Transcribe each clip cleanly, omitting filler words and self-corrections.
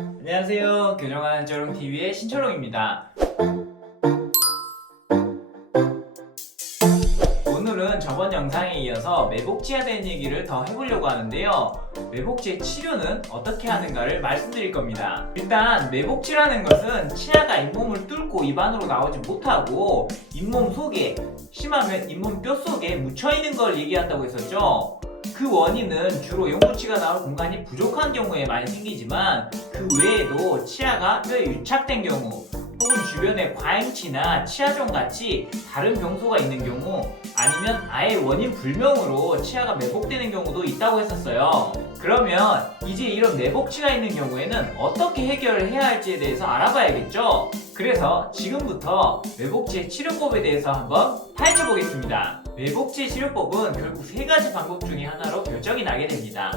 안녕하세요. 교정하는 쩌롱TV의 신철롱입니다. 오늘은 저번 영상에 이어서 매복치아에 대한 얘기를 더 해보려고 하는데요. 매복치의 치료는 어떻게 하는가를 말씀드릴 겁니다. 일단 매복치라는 것은 치아가 잇몸을 뚫고 입 안으로 나오지 못하고 잇몸 속에, 심하면 잇몸 뼈 속에 묻혀있는 걸 얘기한다고 했었죠. 그 원인은 주로 용구치가 나올 공간이 부족한 경우에 많이 생기지만 그 외에도 치아가 뼈에 유착된 경우 혹은 주변에 과잉치나 치아종 같이 다른 병소가 있는 경우 아니면 아예 원인 불명으로 치아가 매복되는 경우도 있다고 했었어요. 그러면 이제 이런 매복치가 있는 경우에는 어떻게 해결을 해야 할지에 대해서 알아봐야겠죠? 그래서 지금부터 매복치의 치료법에 대해서 한번 파헤쳐 보겠습니다. 매복치 치료법은 결국 세 가지 방법 중에 하나로 결정이 나게 됩니다.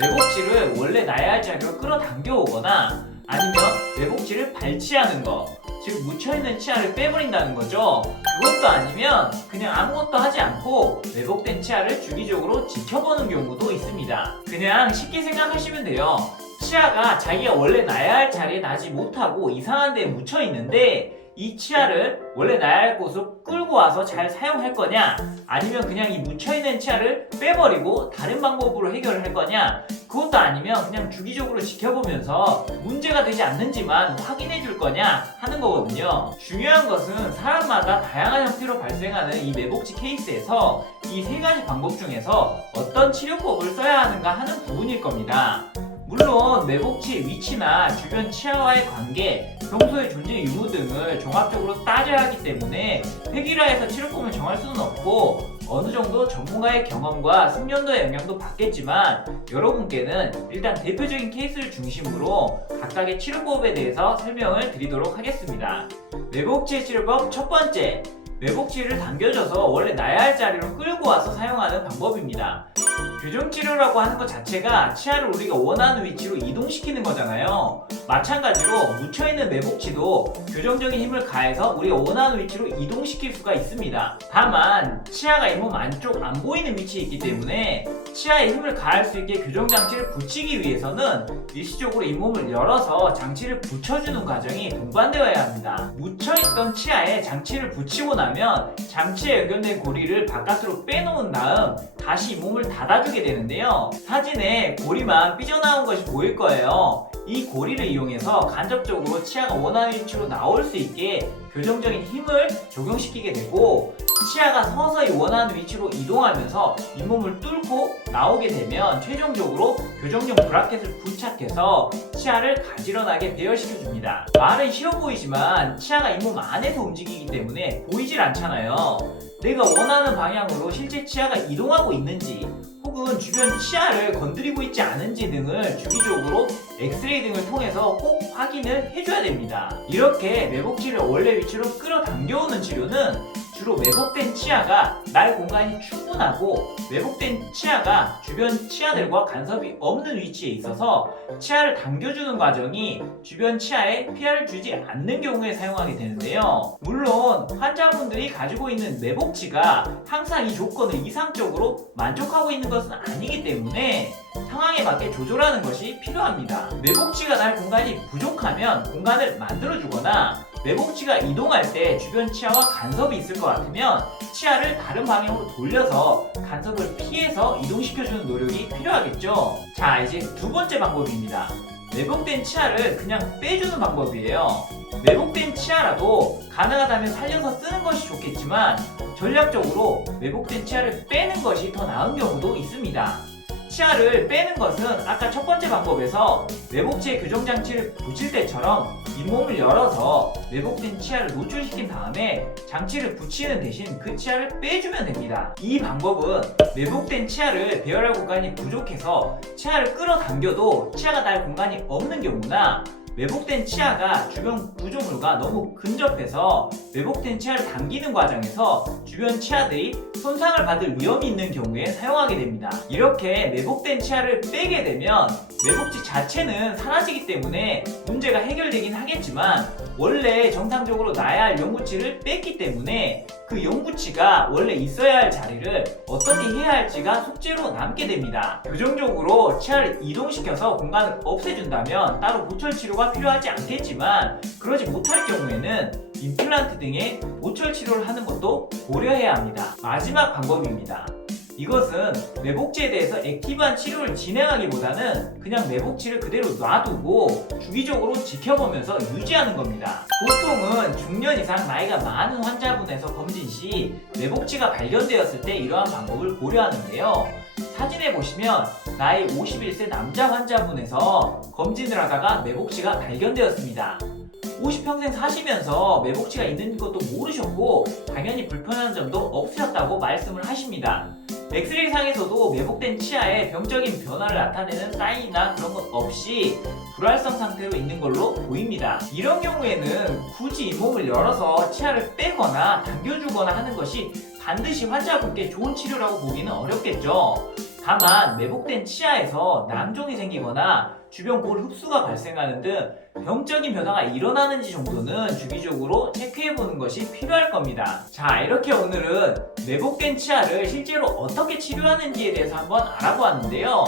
매복치를 원래 나야 할 자리로 끌어당겨 오거나 아니면 매복치를 발치하는 거, 즉 묻혀있는 치아를 빼버린다는 거죠. 그것도 아니면 그냥 아무것도 하지 않고 매복된 치아를 주기적으로 지켜보는 경우도 있습니다. 그냥 쉽게 생각하시면 돼요. 치아가 자기가 원래 나야 할 자리에 나지 못하고 이상한 데에 묻혀 있는데 이 치아를 원래 나야 할 곳으로 끌고 와서 잘 사용할 거냐, 아니면 그냥 이 묻혀있는 치아를 빼버리고 다른 방법으로 해결을 할 거냐, 그것도 아니면 그냥 주기적으로 지켜보면서 문제가 되지 않는지만 확인해 줄 거냐 하는 거거든요. 중요한 것은 사람마다 다양한 형태로 발생하는 이 매복치 케이스에서 이 세 가지 방법 중에서 어떤 치료법을 써야 하는가 하는 부분일 겁니다. 물론 매복치의 위치나 주변 치아와의 관계, 평소의 존재 유무 등을 종합적으로 따져야 하기 때문에 획일화해서 치료법을 정할 수는 없고 어느 정도 전문가의 경험과 숙련도의 영향도 받겠지만 여러분께는 일단 대표적인 케이스를 중심으로 각각의 치료법에 대해서 설명을 드리도록 하겠습니다. 매복치의 치료법 첫 번째, 매복치를 당겨줘서 원래 나야 할 자리로 끌고 와서 사용하는 방법입니다. 교정치료라고 하는 것 자체가 치아를 우리가 원하는 위치로 이동시키는 거잖아요. 마찬가지로 묻혀있는 매복치도 교정적인 힘을 가해서 우리가 원하는 위치로 이동시킬 수가 있습니다. 다만 치아가 잇몸 안쪽 안 보이는 위치에 있기 때문에 치아에 힘을 가할 수 있게 교정장치를 붙이기 위해서는 일시적으로 잇몸을 열어서 장치를 붙여주는 과정이 동반되어야 합니다. 묻혀있던 치아에 장치를 붙이고 나면 장치에 연결된 고리를 바깥으로 빼놓은 다음 다시 잇몸을 닫아주게 되는데요. 사진에 고리만 삐져나온 것이 보일 거예요. 이 고리를 이용해서 간접적으로 치아가 원하는 위치로 나올 수 있게 교정적인 힘을 적용시키게 되고 치아가 서서히 원하는 위치로 이동하면서 잇몸을 뚫고 나오게 되면 최종적으로 교정용 브라켓을 부착해서 치아를 가지런하게 배열시켜줍니다. 말은 쉬워 보이지만 치아가 잇몸 안에서 움직이기 때문에 보이질 않잖아요. 내가 원하는 방향으로 실제 치아가 이동하고 있는지 혹은 주변 치아를 건드리고 있지 않은지 등을 주기적으로 엑스레이 등을 통해서 꼭 확인을 해줘야 됩니다. 이렇게 매복치를 원래 위치로 끌어당겨오는 치료는 주로 매복된 치아가 날 공간이 충분하고 매복된 치아가 주변 치아들과 간섭이 없는 위치에 있어서 치아를 당겨주는 과정이 주변 치아에 피해를 주지 않는 경우에 사용하게 되는데요. 물론 환자분들이 가지고 있는 매복치가 항상 이 조건을 이상적으로 만족하고 있는 것은 아니기 때문에 상황에 맞게 조절하는 것이 필요합니다. 매복치가 날 공간이 부족하면 공간을 만들어주거나 매복치가 이동할 때 주변 치아와 간섭이 있을 것 같으면 치아를 다른 방향으로 돌려서 간섭을 피해서 이동시켜주는 노력이 필요하겠죠. 자, 이제 두 번째 방법입니다. 매복된 치아를 그냥 빼주는 방법이에요. 매복된 치아라도 가능하다면 살려서 쓰는 것이 좋겠지만 전략적으로 매복된 치아를 빼는 것이 더 나은 경우도 있습니다. 치아를 빼는 것은 아까 첫 번째 방법에서 매복치에 교정장치를 붙일 때처럼 잇몸을 열어서 매복된 치아를 노출시킨 다음에 장치를 붙이는 대신 그 치아를 빼주면 됩니다. 이 방법은 매복된 치아를 배열할 공간이 부족해서 치아를 끌어당겨도 치아가 날 공간이 없는 경우나 왜곡된 치아가 주변 구조물과 너무 근접해서 왜곡된 치아를 당기는 과정에서 주변 치아들이 손상을 받을 위험이 있는 경우에 사용하게 됩니다. 이렇게 왜곡된 치아를 빼게 되면 왜곡치 자체는 사라지기 때문에 문제가 해결되긴 하겠지만 원래 정상적으로 나야 할 영구치를 뺐기 때문에 그 영구치가 원래 있어야 할 자리를 어떻게 해야 할지가 숙제로 남게 됩니다. 교정적으로 치아를 이동시켜서 공간을 없애준다면 따로 보철 치료가 필요하지 않겠지만 그러지 못할 경우에는 임플란트 등의 보철 치료를 하는 것도 고려해야 합니다. 마지막 방법입니다. 이것은 매복치에 대해서 액티브한 치료를 진행하기보다는 그냥 매복치를 그대로 놔두고 주기적으로 지켜보면서 유지하는 겁니다. 보통은 중년 이상 나이가 많은 환자분에서 검진 시 매복치가 발견되었을 때 이러한 방법을 고려하는데요. 사진에 보시면 나이 51세 남자 환자분에서 검진을 하다가 매복치가 발견되었습니다. 50평생 사시면서 매복치가 있는 것도 모르셨고 당연히 불편한 점도 없으셨다고 말씀을 하십니다. 엑스레이 상에서도 매복된 치아에 병적인 변화를 나타내는 사인이나 그런 것 없이 불활성 상태로 있는 걸로 보입니다. 이런 경우에는 굳이 잇몸을 열어서 치아를 빼거나 당겨주거나 하는 것이 반드시 환자분께 좋은 치료라고 보기는 어렵겠죠. 다만 매복된 치아에서 낭종이 생기거나 주변 볼 흡수가 발생하는 등 병적인 변화가 일어나는지 정도는 주기적으로 체크해보는 것이 필요할 겁니다. 자, 이렇게 오늘은 매복된 치아를 실제로 어떻게 치료하는지에 대해서 한번 알아보았는데요.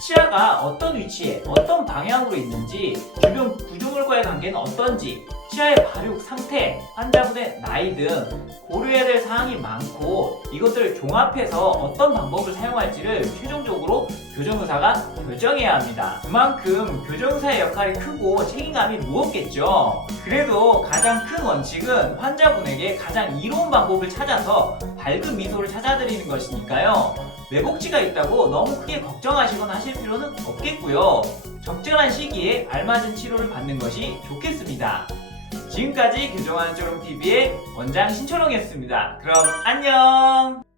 치아가 어떤 위치에 어떤 방향으로 있는지, 주변 구조물과의 관계는 어떤지, 치아의 발육 상태, 환자분의 나이 등 고려해야 될 사항이 많고 이것들을 종합해서 어떤 방법을 사용할지를 최종적으로 교정의사가 결정해야 합니다. 그만큼 교정의사의 역할이 크고 책임감이 무겁겠죠. 그래도 가장 큰 원칙은 환자분에게 가장 이로운 방법을 찾아서 밝은 미소를 찾아드리는 것이니까요. 왜곡치가 있다고 너무 크게 걱정하시거나 하실 필요는 없겠고요. 적절한 시기에 알맞은 치료를 받는 것이 좋겠습니다. 지금까지 교정하는 쪼롱TV의 원장 신철홍이었습니다. 그럼 안녕!